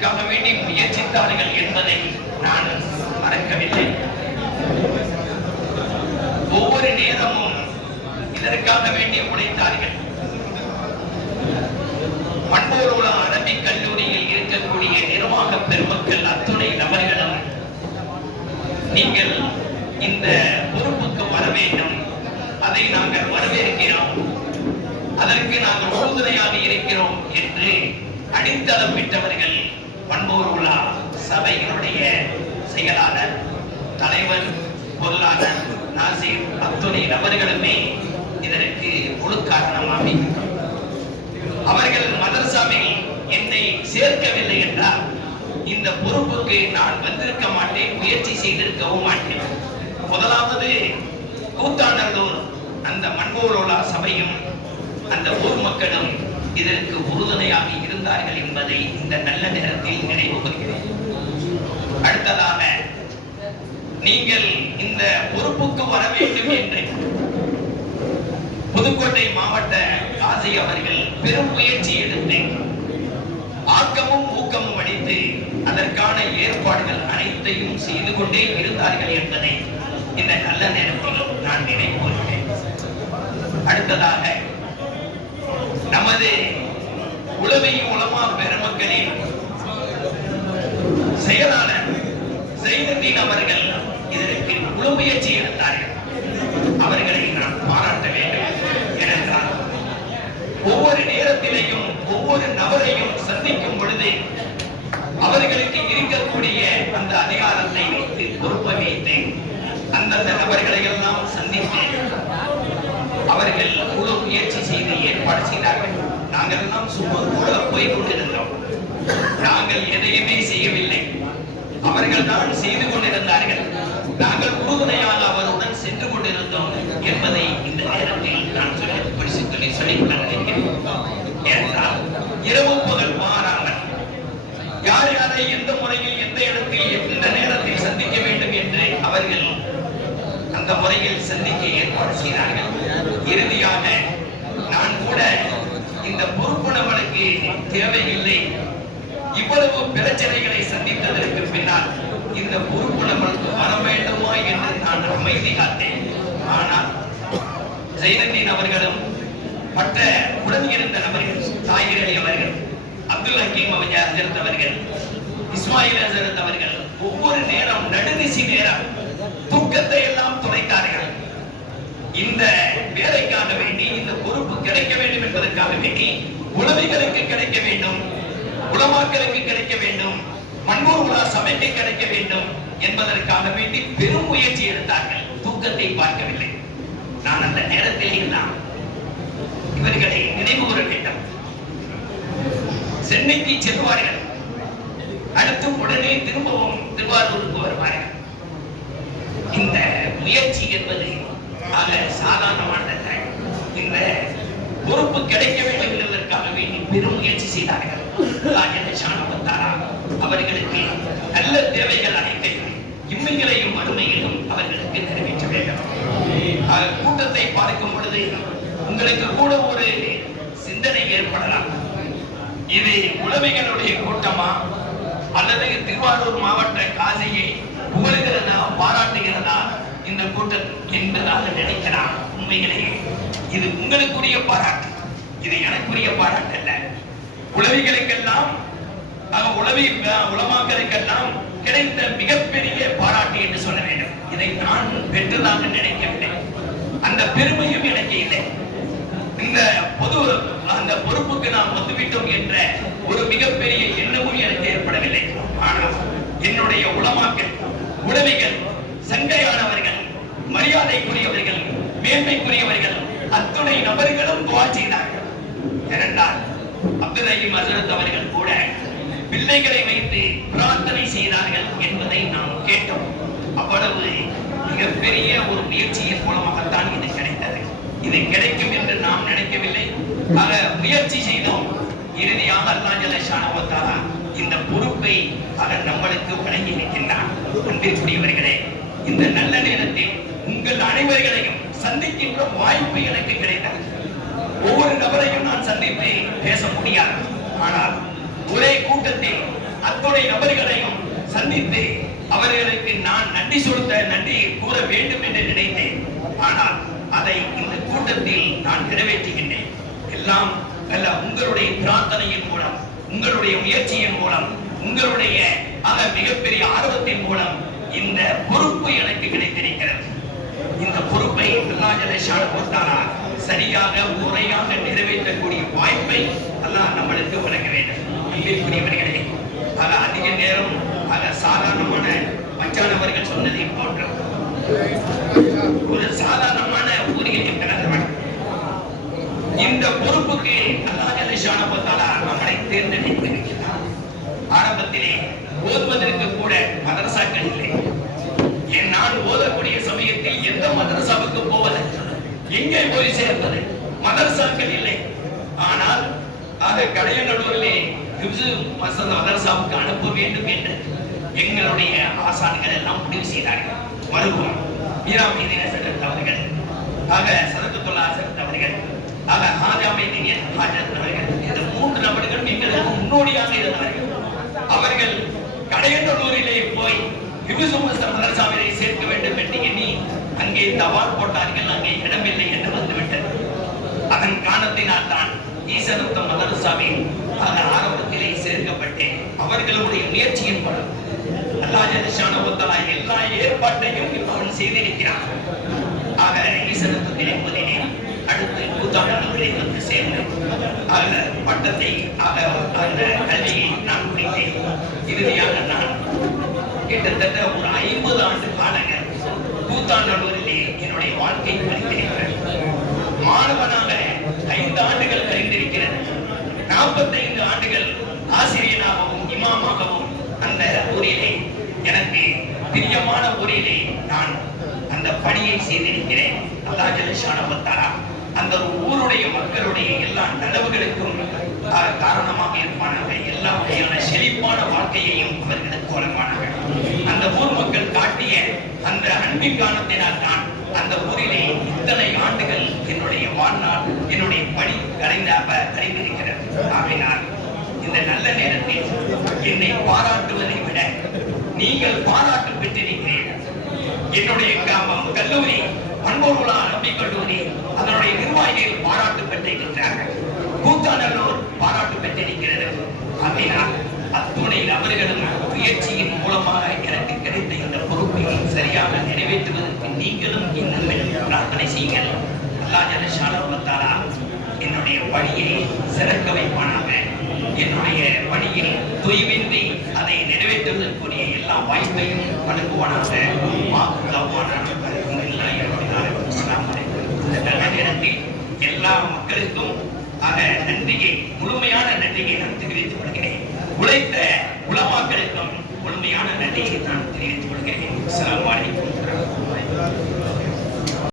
இதற்காக வேண்டி முயற்சித்தார்கள் என்பதை நான் மறக்கவில்லை. ஒவ்வொரு நேரமும் இதற்காக வேண்டி உழைத்தார்கள். மண்போர் அரபிக் கல்லூரியில் இருக்கக்கூடிய நிர்வாக பெருமக்கள் அத்துணை நபர்களும் நீங்கள் இந்த பொறுப்புக்கு வர வேண்டும், அதை நாங்கள் வரவேற்கிறோம், அதற்கு நாங்கள் உறுதுணையாக இருக்கிறோம் என்று அடித்தளமிட்டவர்கள் மண்போர் உலா சபையினுடைய செயலாளர், தலைவர், பொருளாளர், நாசிர் அத்துணை நபர்களுமே இதற்கு முழு காரணமாக அவர்கள் மதரசாவில் என்னை சேர்க்கவில்லை என்றால் இந்த பொறுப்புக்கு நான் வந்திருக்க மாட்டேன், முயற்சி செய்திருக்கவும் மாட்டேன். முதலாவது கூத்தாண்டூர் அந்த மண்போர் சபையும் அந்த ஊர் மக்களும் இதற்கு உறுதுணையாக இருந்தார்கள் என்பதை இந்த நல்ல நேரத்தில் நினைவு கூறுகிறேன். அடுத்ததாக நீங்கள் இந்த பொறுப்புக்கு வர வேண்டும் என்று புதுக்கோட்டை மாவட்ட காசி அவர்கள் பெரும் முயற்சி எடுத்து ஆக்கமும் ஊக்கமும் அளித்து அதற்கான ஏற்பாடுகள் அனைத்தையும் செய்து கொண்டே இருந்தார்கள் என்பதை இந்த நல்ல நேரத்தில் நான் நினைவு கூறுகிறேன். அடுத்ததாக நமது உலமை உலமா பெருமக்களின் செயலாளர் ஜெயினுதீன் அவர்கள் இதற்கு முழு முயற்சி எடுத்தார்கள். அவர்களை நான் பாராட்ட வேண்டும். ஏனென்றால் ஒவ்வொரு நேரத்திலையும் ஒவ்வொரு நபரையும் சந்திக்கும் பொழுது அவர்களுக்கு இருக்கக்கூடிய அந்த அதிகாரத்தை வைத்து பொறுப்பை வைத்து அந்தந்த நபர்களை எல்லாம் சந்தித்து அவர்கள் முழு முயற்சி செய்து ஏற்பாடு செய்தார்கள். நாங்கள் எல்லாம் சும்மா கூட போய் கொண்டிருந்தோம். நாங்கள் எதையுமே செய்யவில்லை, அவர்கள் தான் செய்து கொண்டிருந்தார்கள். நாங்கள் உறுதுணையாக அவருடன் சென்று கொண்டிருந்தோம் என்பதை இந்த நேரத்தில் நான் சொல்லிக்கொள்ள நினைக்கிறேன். ஏனென்றால் இரவு பகல் மாறாமல் யார் யாரை எந்த முறையில் எந்த இடத்தில் எந்த நேரத்தில் சந்திக்க வேண்டும் என்று அவர்கள் அந்த முறையில் சந்திக்க ஏற்பாடு செய்தார்கள். இறுதியாக நான் கூட இந்த பொறுப்பு நம்மளுக்கு தேவையில்லை, இவ்வளவு பிரச்சனைகளை சந்தித்ததற்கு பின்னால் இந்த பொறுப்பு நம்மளுக்கு வர வேண்டுமா என்று நான் அமைதி காத்தேன். ஆனால் ஜெயினுதீன் அவர்களும் மற்ற உடன் இருந்த நபர்கள், தாயிர் அலி அவர்கள், அப்துல் ஹக்கீம் ஹஜரத் அவர்கள், இஸ்மாயில் ஹஜரத் அவர்கள் ஒவ்வொரு நேரம் நடுநிசி நேரம் தூக்கத்தை எல்லாம் துடைத்தார்கள். இந்த வேலைக்காக வேண்டி இந்த பொறுப்பு கிடைக்க வேண்டும் என்பதற்காக வேண்டி உலமைகளுக்கு கிடைக்க வேண்டும், உலமாக்களுக்கு கிடைக்க வேண்டும், மண்போர் உலா சபைக்கு கிடைக்க வேண்டும் என்பதற்காக வேண்டி பெரும் முயற்சி எடுத்தார்கள். தூக்கத்தை பார்க்கவில்லை. நான் அந்த நேரத்தில் எல்லாம் இவர்களை நினைவு கூற வேண்டும். சென்னைக்கு செல்வார்கள், அடுத்து உடனே திரும்பவும் திருவாரூருக்கு வருவார்கள். இந்த முயற்சி என்பது சாதாரணமானதல்ல. இந்த பொறுப்பு கிடைக்க வேண்டும் என்பதற்காக வேண்டி பெரும் முயற்சி செய்தார்கள். அவர்களுக்கு நல்ல தேவைகள் அனைத்தையும் இம்மைகளையும் மறுமையிலும் அவர்களுக்கு நிறைவேற்ற வேண்டும். கூட்டத்தை பார்க்கும் பொழுது உங்களுக்கு கூட ஒரு சிந்தனை ஏற்படலாம். இது உலமைகளுடைய கூட்டமா அல்லது திருவாரூர் மாவட்ட காசியை புகழ்கிறதா பாராட்டுகிறதா இந்த கூட்டம் என்பதாக நினைக்கலாம். உண்மையிலேயே இது உங்களுக்குரிய பாராட்டு, இது எனக்குரிய பாராட்டு அல்ல. உளவிகளுக்கெல்லாம் உலமாக்களுக்கெல்லாம் கிடைத்த மிகப்பெரிய பாராட்டு என்று சொல்ல வேண்டும். இதை நான் பெற்றதாக நினைக்கவில்லை, அந்த பெருமையும் எனக்கு இல்லை. இந்த அந்த பொறுப்புக்கு நாம் வந்துவிட்டோம் என்ற ஒரு மிகப்பெரிய எண்ணமும் எனக்கு ஏற்படவில்லை. ஆனால் என்னுடைய உலமாக்கள், உளவிகள், சங்கையானவர்கள், மரியாதைக்குரியவர்கள், மேன்மைக்குரியவர்கள் அத்துணை நபர்களும் துவா செய்தார்கள். ஏனென்றால் அப்துல் ஹக்கீம் ஹஜரத் அவர்கள் கூட பிள்ளைகளை வைத்து பிரார்த்தனை செய்தார்கள் என்பதை நாம் கேட்டோம். அவ்வளவு மிகப்பெரிய ஒரு முயற்சியின் மூலமாகத்தான் இது கிடைத்தது. இது கிடைக்கும் என்று நாம் நினைக்கவில்லை, முயற்சி செய்தோம். இறுதியாக அல்லாஹ் ஜல்ல ஷானஹு வ தஆலா இந்த பொறுப்பை அவர் நம்மளுக்கு வழங்கி இருக்கின்றார். அன்பிற்குரியவர்களே, இந்த நல்ல நேரத்தில் உங்கள் அனைவர்களையும் சந்திக்கின்ற வாய்ப்பு எனக்கு கிடைத்தது. ஒவ்வொரு நபரையும் நான் சந்தித்து பேச முடியாது. ஆனால் ஒரே கூட்டத்தில் அத்துணை நபர்களையும் சந்தித்து அவர்களுக்கு நான் நன்றி செலுத்த நன்றியை கூற வேண்டும் என்று நினைத்தேன். ஆனால் அதை இந்த கூட்டத்தில் நான் நிறைவேற்றுகின்றேன். எல்லாம் அல்ல உங்களுடைய பிரார்த்தனையின் மூலம், உங்களுடைய முயற்சியின் மூலம், உங்களுடைய மிகப்பெரிய ஆர்வத்தின் மூலம் இந்த பொறுப்பு எனக்கு கிடைத்திருக்கிறது. இந்த பொறுப்பை அல்லாஹ் ஜல்ல ஷானஹு தஆலா சரியாக முறையாக நிறைவேற்றக்கூடிய வாய்ப்பை அல்லாஹ் நம்மளுக்கு வழங்க வேண்டும். அன்பிற்குரியவர்களே, அதிக நேரம் சாதாரணமான மச்சானவர்கள் சொன்னதை போன்ற ஒரு சாதாரணமான ஊரில் பிறந்தவன். இந்த பொறுப்புக்கு அல்லாஹ் ஜல்ல ஷானஹு தஆலா நம்மை தேர்ந்தெடுத்திருக்கிறார். ஆரம்பத்திலே ஓதுவதற்கு கூட மதரசாக்கள் இல்லை. நான் ஓதக்கூடிய சமயத்தில் எந்த மதரசாவுக்கு போவது, எங்கே போய் சேர்ப்பது, மதரசாக்கள் இல்லை. ஆனால் கடையநல்லூரிலே மதரசாவுக்கு அனுப்ப வேண்டும் என்று எங்களுடைய ஆசான்கள் எல்லாம் முடிவு செய்தார்கள். மருத்துவம் மீராமீதின சட்டத் அவர்கள், சதகத்துல்லா சட்டத் அவர்கள், ஹாஜாமைதீன் ஹாஜத் அவர்கள், இந்த 3 நபர்களும் எங்களுக்கு முன்னோடியாக இருந்தார்கள். அவர்கள் கடையநல்லூரிலே போய் மதரசாவிலே சேர்க்க வேண்டும் என்று எண்ணி அங்கே தபால் போட்டார்கள். அங்கே இடமில்லை என்று வந்துவிட்டது. அதன் காரணத்தினால் தான் ஈசனுத்த மதரசாவில் ஆரம்பத்திலே சேர்க்கப்பட்டேன். அவர்களுடைய முயற்சியின் மூலம் அல்லாஹ் ஜல்ல ஷானஹு தஆலா எல்லா ஏற்பாட்டையும் அவன் செய்திருக்கிறான். ஈசனுத்திலே முதலில் அடுத்து கூத்தாண்டவர்களை வந்து சேர்ந்து பட்டத்தை அந்த கல்வியை நான் முடித்தேன். இறுதியாக நான் கிட்டத்தட்ட ஒரு 50 ஆண்டு காலங்கள் கூத்தாண்டவரிலே என்னுடைய வாழ்க்கை கழித்திருக்கிறேன். மாணவனாக 5 ஆண்டுகள் கழிந்திருக்கிறது. 45 ஆண்டுகள் ஆசிரியனாகவும் இமாமாகவும் அந்த ஊரிலே, எனக்கு பிரியமான ஊரிலே நான் அந்த பணியை செய்திருக்கிறேன். அல்லாஹ் ஜல்ல ஷானஹு தஆலா அந்த ஊருடைய மக்களுடைய எல்லா நலவுகளுக்கும் காரணமாக இருப்பானாக. எல்லா வகையான செழிப்பான வாழ்க்கையையும் அவர்களுக்கு வழங்குவானாக. அந்த ஊர் மக்கள் காட்டிய அந்த அன்பின் காரணத்தினால் தான் அந்த ஊரிலே இத்தனை ஆண்டுகள் என்னுடைய வாழ்நாள், என்னுடைய பணி கரைந்திருக்கிறது. ஆகினால் இந்த நல்ல நேரத்தில் என்னை பாராட்டுவதை விட நீங்கள் பாராட்டு பெற்றிருக்கிறீர்கள். என்னுடைய கல்லூரி பண்பொருளா நம்பி கல்லூரி, அதனுடைய நிர்வாகிகள் பாராட்டு பெற்றிருக்கிறார்கள். கூத்தாநல்லூர் பாராட்டு பெற்றிருக்கிறது. அப்படினால் அத்துணை நபர்களும் முயற்சியின் மூலமாக எனக்கு கிடைத்த இந்த பொறுப்பை சரியாக நிறைவேற்றுவதற்கு நீங்களும் இன்னும் பிரார்த்தனை செய்யுங்கள். அல்லாஹ் ஜல்ல ஷானஹு தஆலா என்னுடைய பணியை சிறக்க வைப்பானாக. என்னுடைய பணியில் தொய்வின்றி அதை நிறைவேற்றுவதற்குரிய எல்லா வாய்ப்பையும் வழங்குவானாக. நல்ல நேரத்தில் எல்லா மக்களுக்கும் நன்றியை, முழுமையான நன்றியை நான் தெரிவித்துக் கொள்கிறேன். உழைத்த உலமாக்களுக்கும் முழுமையான நன்றியை நான் தெரிவித்துக் கொள்கிறேன். அஸ்ஸலாமு அலைக்கும்.